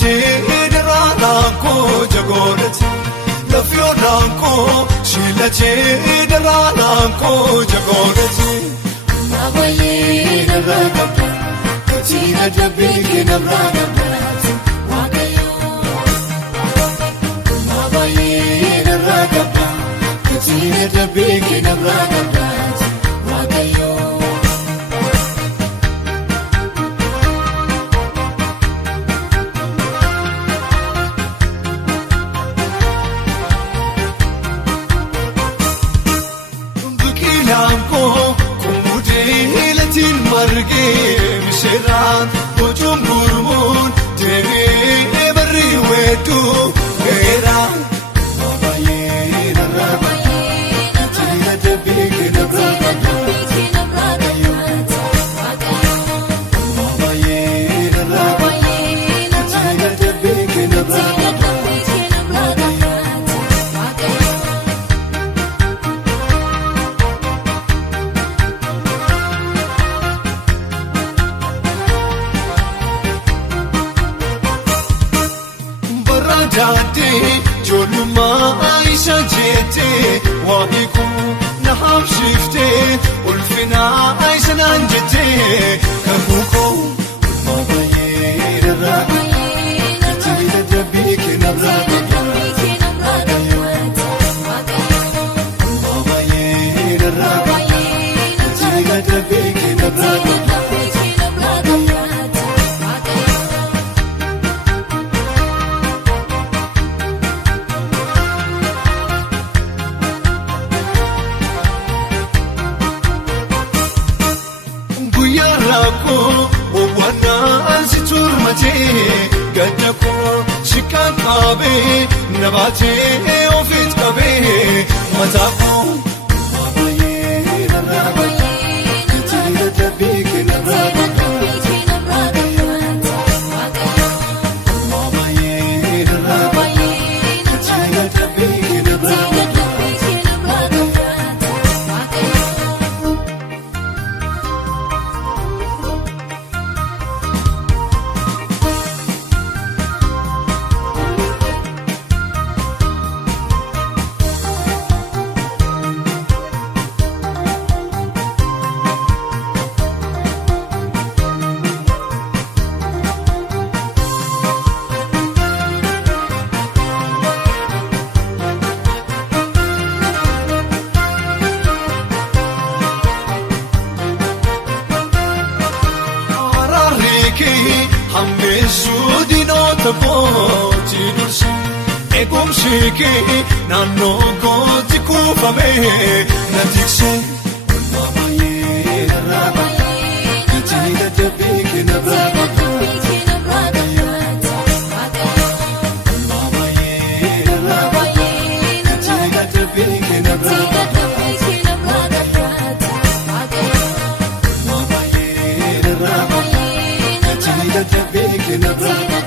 Shilacheedaraanko jagoorati lafyoodhaanko shilacheedaraanko jagoorati Maabayee narraa qabda katiina dabbeekee narraa qabdaati waaqayyoo. Maabayee narraa qabda katiina dabbeekee narraa qabdaati waaqayyoo. Misheeraan bocuun gurmuun deebi'ee barri weedduu ga'eeraan. Maabayee narraa qabda katiina dabbeekee narraa qabdaati maabayee narraa qabda katiina dabbeekee narraa qabdaati. Daandii ijoollummaa isa jettee waa'iku na hamshiftee ulfinaa isa naan jettee kakuu koo maabayee narraa qabda katiina dabbeekee narraa qabdaati maabayee narraa qabda katiina dabbeekee narraa qabdaati. Gadda koo shikaan qabee nabaatee ofiit qabee mataa koo maabayee narraa qabda katiina dabbeekee narraa qabdaati maabayee narraa qabda katiina dabbeekee narraa qabdaati. Hammeessuu diinoota kooti dursi eegumsi kee naannoo kooti kuufamee na tiksee. Maabayee narraa qabda katiina dabbeekee narraa qabdaati maabayee narraa qabda katiina dabbeekee narraa qabdaati maabayee narraa qabda katiina dabbeekee narraa qabdaati.